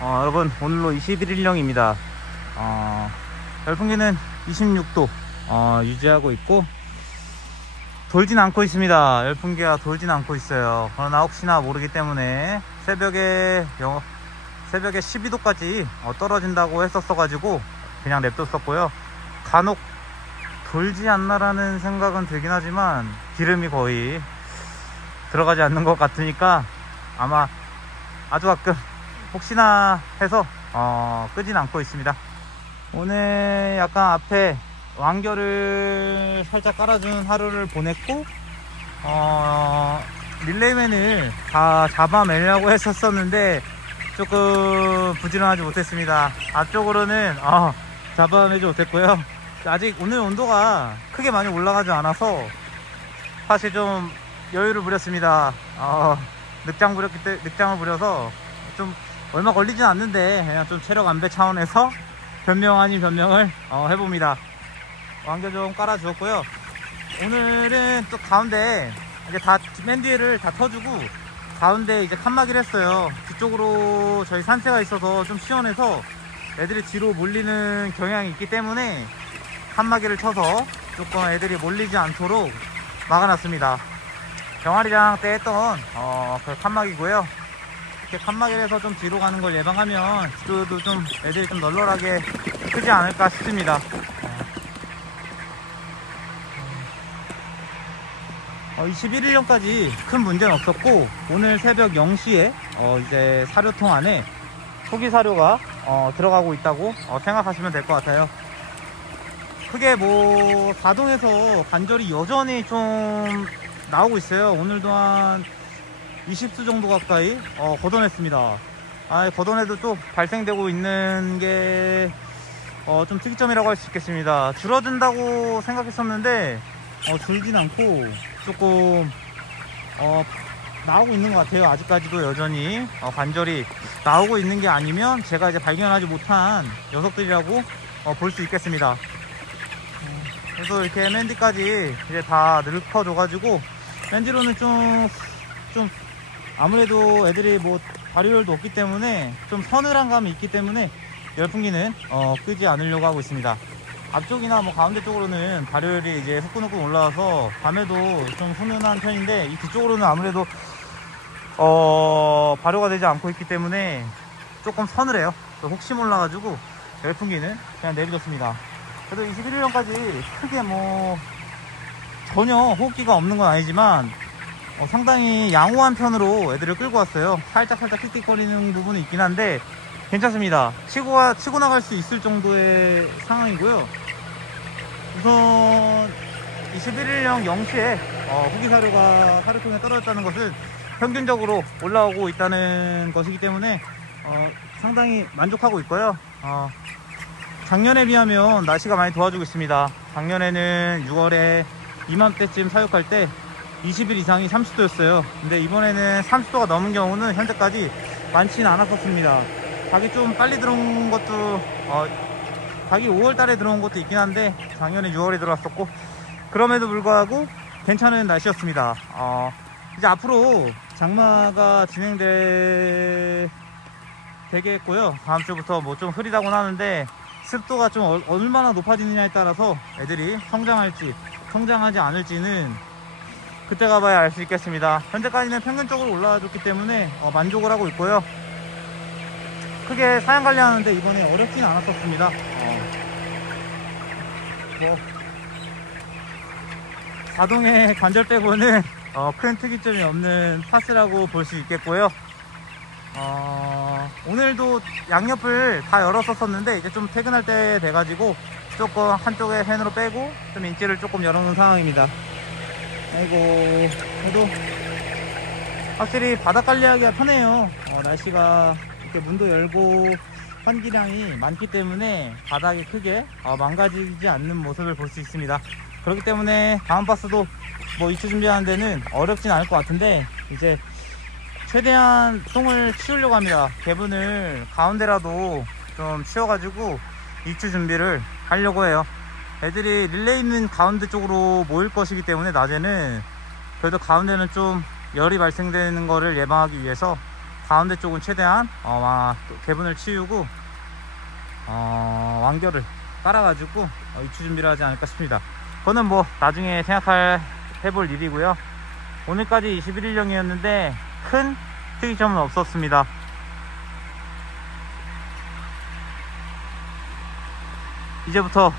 여러분, 오늘로 21일령입니다. 열풍기는 26도 유지하고 있고 돌진 않고 있습니다. 열풍기가 돌진 않고 있어요. 그러나 혹시나 모르기 때문에 새벽에 12도까지 떨어진다고 했었어 가지고 그냥 냅뒀었고요. 간혹 돌지 않나라는 생각은 들긴 하지만 기름이 거의 들어가지 않는 것 같으니까 아마 아주 가끔 혹시나 해서 끄진 않고 있습니다. 오늘 약간 앞에 완결을 살짝 깔아준 하루를 보냈고 릴레이맨을 다 잡아내려고 했었는데 조금 부지런하지 못했습니다. 앞쪽으로는 잡아내지 못했고요. 아직 오늘 온도가 크게 많이 올라가지 않아서 사실 좀 여유를 부렸습니다. 늑장을 부려서 좀 얼마 걸리진 않는데 그냥 좀 체력 안배 차원에서 변명 아닌 변명을 해봅니다. 완결 좀 깔아주었고요. 오늘은 또 가운데 이제 다 맨 뒤를 다 터주고 가운데 이제 칸막이를 했어요. 뒤쪽으로 저희 산세가 있어서 좀 시원해서 애들이 뒤로 몰리는 경향이 있기 때문에 칸막이를 쳐서 조금 애들이 몰리지 않도록 막아놨습니다. 병아리랑 때 했던 그 칸막이고요. 이렇게 칸막이를 해서 좀 뒤로 가는 걸 예방하면 뒤로도 좀 애들이 좀 널널하게 크지 않을까 싶습니다. 21일령까지 큰 문제는 없었고 오늘 새벽 0시에 이제 사료통 안에 소기 사료가 들어가고 있다고 생각하시면 될 것 같아요. 크게 뭐 가동에서 관절이 여전히 좀 나오고 있어요. 오늘도 한 20수 정도 가까이 걷어냈습니다. 걷어내도 또 발생되고 있는 게 좀 특이점이라고 할 수 있겠습니다. 줄어든다고 생각했었는데 줄진 않고 조금 나오고 있는 것 같아요. 아직까지도 여전히 관절이 나오고 있는 게 아니면 제가 이제 발견하지 못한 녀석들이라고 볼 수 있겠습니다. 그래서 이렇게 맨디까지 이제 다 늙혀줘 가지고 맨디로는 좀 아무래도 애들이 뭐 발효율도 없기 때문에 좀 서늘한 감이 있기 때문에 열풍기는 끄지 않으려고 하고 있습니다. 앞쪽이나 뭐 가운데 쪽으로는 발효율이 이제 후끈후끈 올라와서 밤에도 좀 훈훈한 편인데 이 뒤쪽으로는 아무래도 발효가 되지 않고 있기 때문에 조금 서늘해요. 혹시 몰라가지고 열풍기는 그냥 내비뒀습니다. 그래도 21일령까지 크게 뭐 전혀 호흡기가 없는 건 아니지만 상당히 양호한 편으로 애들을 끌고 왔어요. 살짝 틱틱거리는 부분이 있긴 한데 괜찮습니다. 치고 나갈 수 있을 정도의 상황이고요. 우선 21일령 0시에 후기 사료가 사료통에 떨어졌다는 것은 평균적으로 올라오고 있다는 것이기 때문에 상당히 만족하고 있고요. 작년에 비하면 날씨가 많이 도와주고 있습니다. 작년에는 6월에 이맘때쯤 사육할 때 20일 이상이 30도였어요. 근데 이번에는 30도가 넘은 경우는 현재까지 많지는 않았었습니다. 닭이 좀 빨리 들어온 것도 닭이 5월달에 들어온 것도 있긴 한데 작년에 6월에 들어왔었고 그럼에도 불구하고 괜찮은 날씨였습니다. 이제 앞으로 장마가 되겠고요. 다음 주부터 뭐 좀 흐리다고는 하는데 습도가 좀 얼마나 높아지느냐에 따라서 애들이 성장하지 않을지는 그때 가봐야 알 수 있겠습니다. 현재까지는 평균적으로 올라와줬기 때문에 만족을 하고 있고요. 크게 사양 관리하는데 이번에 어렵진 않았었습니다. 뭐 자동의 관절 빼고는 큰 특이점이 없는 파스라고 볼 수 있겠고요. 오늘도 양옆을 다 열었었는데 이제 좀 퇴근할 때 돼가지고 조금 한쪽에 팬으로 빼고 좀 인지를 조금 열어놓은 상황입니다. 아이고, 그래도 확실히 바닥 관리하기가 편해요. 날씨가 이렇게 문도 열고 환기량이 많기 때문에 바닥이 크게 망가지지 않는 모습을 볼 수 있습니다. 그렇기 때문에 다음 파스도 뭐 이추 준비하는 데는 어렵진 않을 것 같은데 이제 최대한 똥을 치우려고 합니다. 개분을 가운데라도 좀 치워가지고 이추 준비를 하려고 해요. 애들이 릴레이 있는 가운데 쪽으로 모일 것이기 때문에 낮에는 그래도 가운데는 좀 열이 발생되는 거를 예방하기 위해서 가운데 쪽은 최대한 개분을 치우고 완결을 깔아가지고 유추 준비를 하지 않을까 싶습니다. 그거는 뭐 나중에 해볼 일이고요. 오늘까지 21일령이었는데 큰 특이점은 없었습니다. 이제부터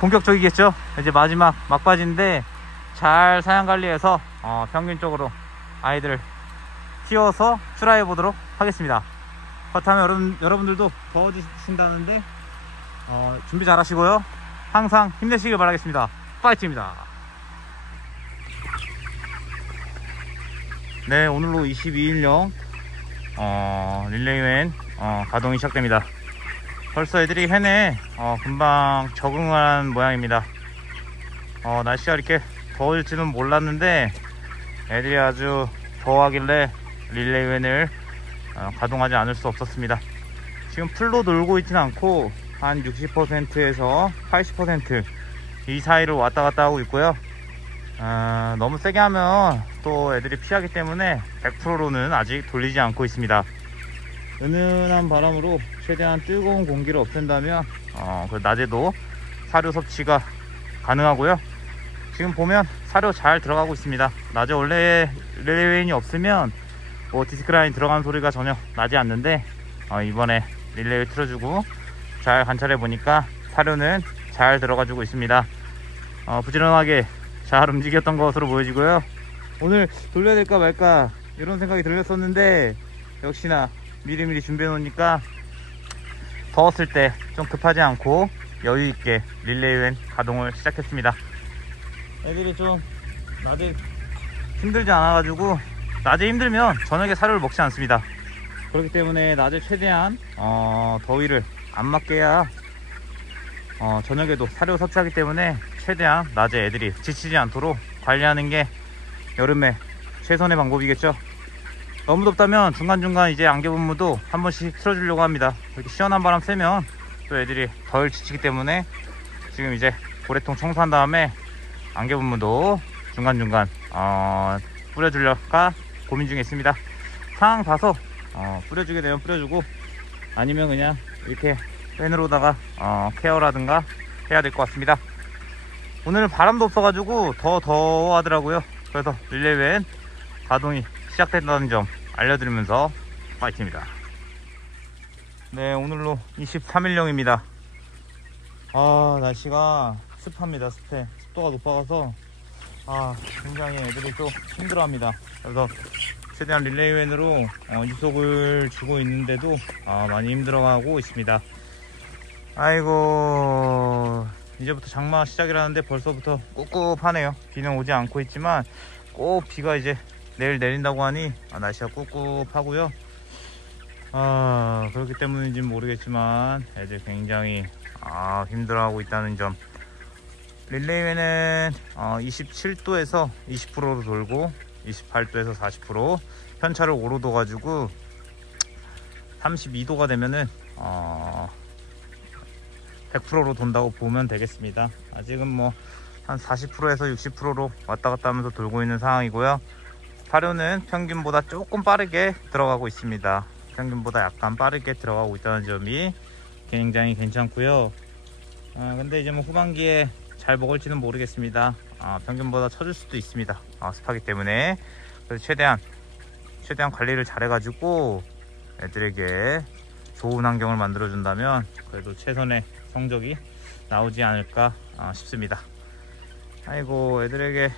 본격적이겠죠. 이제 마지막 막바지인데 잘 사양 관리해서 평균적으로 아이들을 키워서 출하해 보도록 하겠습니다. 그렇다면 여러분들도 더워지신다는데 준비 잘 하시고요. 항상 힘내시길 바라겠습니다. 파이팅입니다. 네, 오늘로 22일령 릴레이웬 가동이 시작됩니다. 벌써 애들이 해내 금방 적응한 모양입니다. 날씨가 이렇게 더울지는 몰랐는데 애들이 아주 더워하길래 릴레이웬을 가동하지 않을 수 없었습니다. 지금 풀로 놀고 있지는 않고 한 60%에서 80% 이 사이를 왔다 갔다 하고 있고요. 너무 세게 하면 또 애들이 피하기 때문에 100%로는 아직 돌리지 않고 있습니다. 은은한 바람으로 최대한 뜨거운 공기를 없앤다면 낮에도 사료 섭취가 가능하고요. 지금 보면 사료 잘 들어가고 있습니다. 낮에 원래 릴레이웬이 없으면 디스크라인 들어가는 소리가 전혀 나지 않는데 이번에 릴레이 틀어주고 잘 관찰해 보니까 사료는 잘 들어가지고 있습니다. 부지런하게 잘 움직였던 것으로 보여지고요. 오늘 돌려야 될까 말까 이런 생각이 들렸었는데 역시나 미리미리 준비해 놓으니까 더웠을 때 좀 급하지 않고 여유있게 릴레이웬 가동을 시작했습니다. 애들이 좀 낮에 힘들지 않아 가지고 낮에 힘들면 저녁에 사료를 먹지 않습니다. 그렇기 때문에 낮에 최대한 더위를 안 맞게 해야 저녁에도 사료 섭취하기 때문에 최대한 낮에 애들이 지치지 않도록 관리하는 게 여름에 최선의 방법이겠죠. 너무 덥다면 중간중간 이제 안개분무도 한 번씩 틀어주려고 합니다. 이렇게 시원한 바람 쐬면 또 애들이 덜 지치기 때문에 지금 이제 고래통 청소한 다음에 안개분무도 중간중간 뿌려주려까 고민 중에 있습니다. 상황 봐서 뿌려주게 되면 뿌려주고 아니면 그냥 이렇게 펜으로다가 케어라든가 해야 될 것 같습니다. 오늘 바람도 없어가지고 더 더워하더라고요. 그래서 릴레이웬 가동이 시작된다는 점 알려드리면서 파이팅입니다. 네, 오늘로 23일령입니다. 날씨가 습합니다. 습도가 높아가서 굉장히 애들이 좀 힘들어합니다. 그래서 최대한 릴레이웬으로 유속을 주고 있는데도 많이 힘들어하고 있습니다. 아이고, 이제부터 장마 시작이라는데 벌써부터 꿉꿉하네요. 비는 오지 않고 있지만 꼭 비가 이제 내일 내린다고 하니 날씨가 꿉꿉하고요. 그렇기 때문인지는 모르겠지만 애들 굉장히 힘들어하고 있다는 점. 릴레이웬은 27도에서 20%로 돌고 28도에서 40% 편차를 오로 둬가지고 32도가 되면은 100%로 돈다고 보면 되겠습니다. 아직은 뭐 한 40%에서 60%로 왔다 갔다 하면서 돌고 있는 상황이고요. 사료는 평균보다 조금 빠르게 들어가고 있습니다. 평균보다 약간 빠르게 들어가고 있다는 점이 굉장히 괜찮고요. 근데 이제 뭐 후반기에 잘 먹을지는 모르겠습니다. 평균보다 쳐줄 수도 있습니다. 습하기 때문에. 그래서 최대한 관리를 잘 해가지고 애들에게 좋은 환경을 만들어 준다면 그래도 최선의 성적이 나오지 않을까 싶습니다. 아이고, 애들에게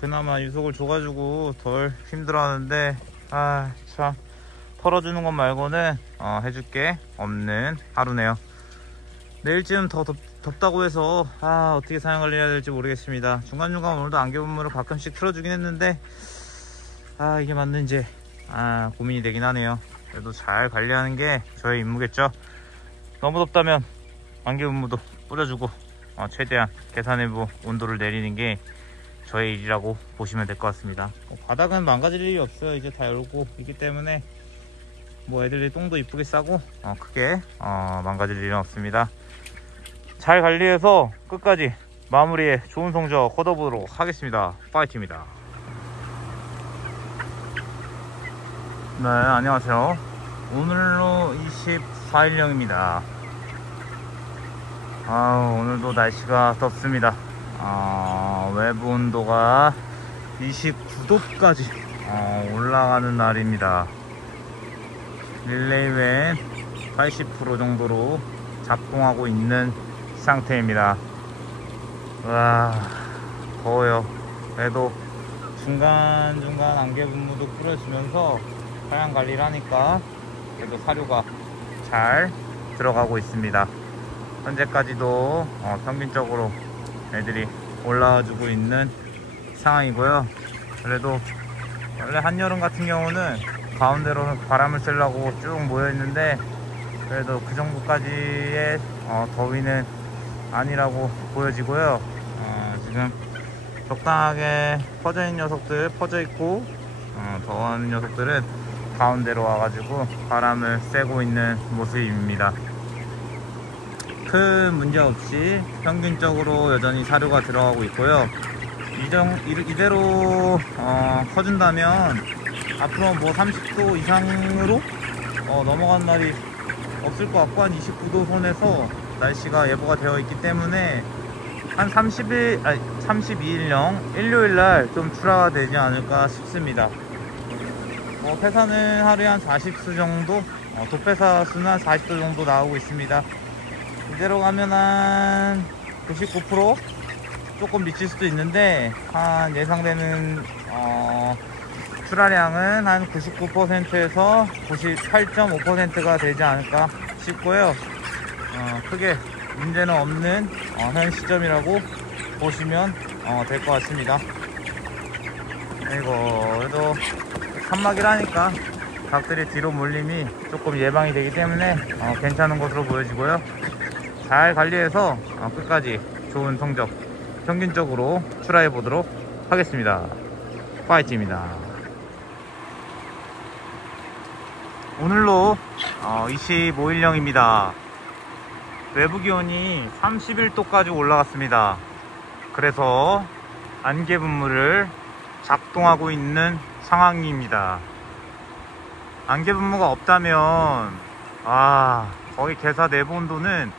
그나마 유속을 줘가지고 덜 힘들어하는데 참 털어주는 것 말고는 해줄 게 없는 하루네요. 내일쯤 더 덥다고 해서 어떻게 사양 관리해야 될지 모르겠습니다. 중간중간 오늘도 안개분무를 가끔씩 틀어주긴 했는데 이게 맞는지 고민이 되긴 하네요. 그래도 잘 관리하는 게 저의 임무겠죠. 너무 덥다면 안개분무도 뿌려주고 최대한 계산해보 온도를 내리는 게 저의 일이라고 보시면 될 것 같습니다. 바닥은 망가질 일이 없어요. 이제 다 열고 있기 때문에 뭐 애들이 똥도 이쁘게 싸고 크게 망가질 일은 없습니다. 잘 관리해서 끝까지 마무리에 좋은 성적 거둬보도록 하겠습니다. 파이팅입니다. 네, 안녕하세요. 오늘로 24일령입니다. 오늘도 날씨가 덥습니다. 외부 온도가 29도까지 올라가는 날입니다. 릴레이웬 80% 정도로 작동하고 있는 상태입니다. 와, 더워요. 그래도 중간중간 안개 분무도 풀어주면서 사양 관리를 하니까 그래도 사료가 잘 들어가고 있습니다. 현재까지도 평균적으로 애들이 올라와주고 있는 상황이고요. 그래도 원래 한여름 같은 경우는 가운데로 바람을 쐬려고 쭉 모여 있는데 그래도 그 정도까지의 더위는 아니라고 보여지고요. 지금 적당하게 퍼져있는 녀석들 퍼져있고 더운 녀석들은 가운데로 와가지고 바람을 쐬고 있는 모습입니다. 큰 문제 없이 평균적으로 여전히 사료가 들어가고 있고요. 이대로 커준다면 앞으로 뭐 30도 이상으로 넘어간 날이 없을 것 같고, 한 29도 선에서 날씨가 예보가 되어 있기 때문에 한 32일령 일요일날 좀 출하가 되지 않을까 싶습니다. 폐사는 하루에 한 40수 정도, 도폐사 수는 한 40도 정도 나오고 있습니다. 이대로 가면 한 99% 조금 미칠 수도 있는데, 한 예상되는 출하량은 한 99%에서 98.5%가 되지 않을까 싶고요. 크게 문제는 없는 현 시점이라고 보시면 될 것 같습니다. 그래도 산막이라니까 닭들이 뒤로 몰림이 조금 예방이 되기 때문에 괜찮은 것으로 보여지고요. 잘 관리해서 끝까지 좋은 성적 평균적으로 출하해 보도록 하겠습니다. 파이팅입니다. 오늘로 25일령입니다. 외부 기온이 31도까지 올라갔습니다. 그래서 안개 분무를 작동하고 있는 상황입니다. 안개 분무가 없다면 거의 개사 내부 온도는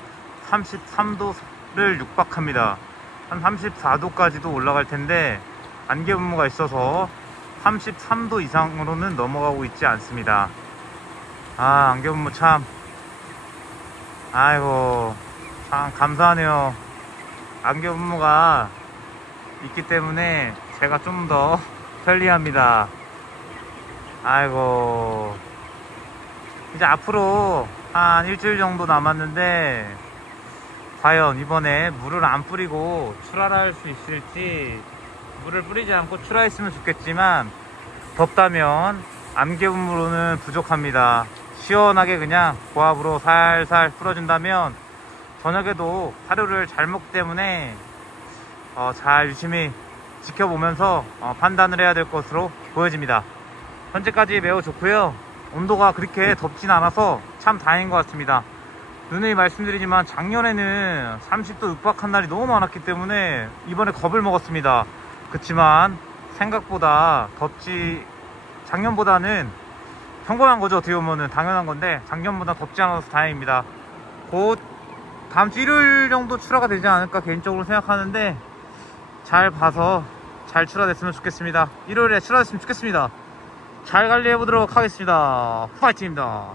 33도를 육박합니다. 한 34도까지도 올라갈 텐데 안개 분무가 있어서 33도 이상으로는 넘어가고 있지 않습니다. 안개 분무 참 참 감사하네요. 안개 분무가 있기 때문에 제가 좀 더 편리합니다. 이제 앞으로 한 일주일 정도 남았는데 과연 이번에 물을 안 뿌리고 출하를 할 수 있을지, 물을 뿌리지 않고 출하했으면 좋겠지만 덥다면 안개 분무로는 부족합니다. 시원하게 그냥 고압으로 살살 풀어준다면 저녁에도 사료를 잘 먹기 때문에 잘 유심히 지켜보면서 판단을 해야 될 것으로 보여집니다. 현재까지 매우 좋고요. 온도가 그렇게 덥진 않아서 참 다행인 것 같습니다. 누누이 말씀드리지만 작년에는 30도 육박한 날이 너무 많았기 때문에 이번에 겁을 먹었습니다. 그렇지만 생각보다 작년보다는 평범한 거죠. 어떻게 보면은 당연한 건데 작년보다 덥지 않아서 다행입니다. 곧 다음 주 일요일 정도 출하가 되지 않을까 개인적으로 생각하는데 잘 봐서 잘 출하됐으면 좋겠습니다. 일요일에 출하됐으면 좋겠습니다. 잘 관리해 보도록 하겠습니다. 파이팅입니다.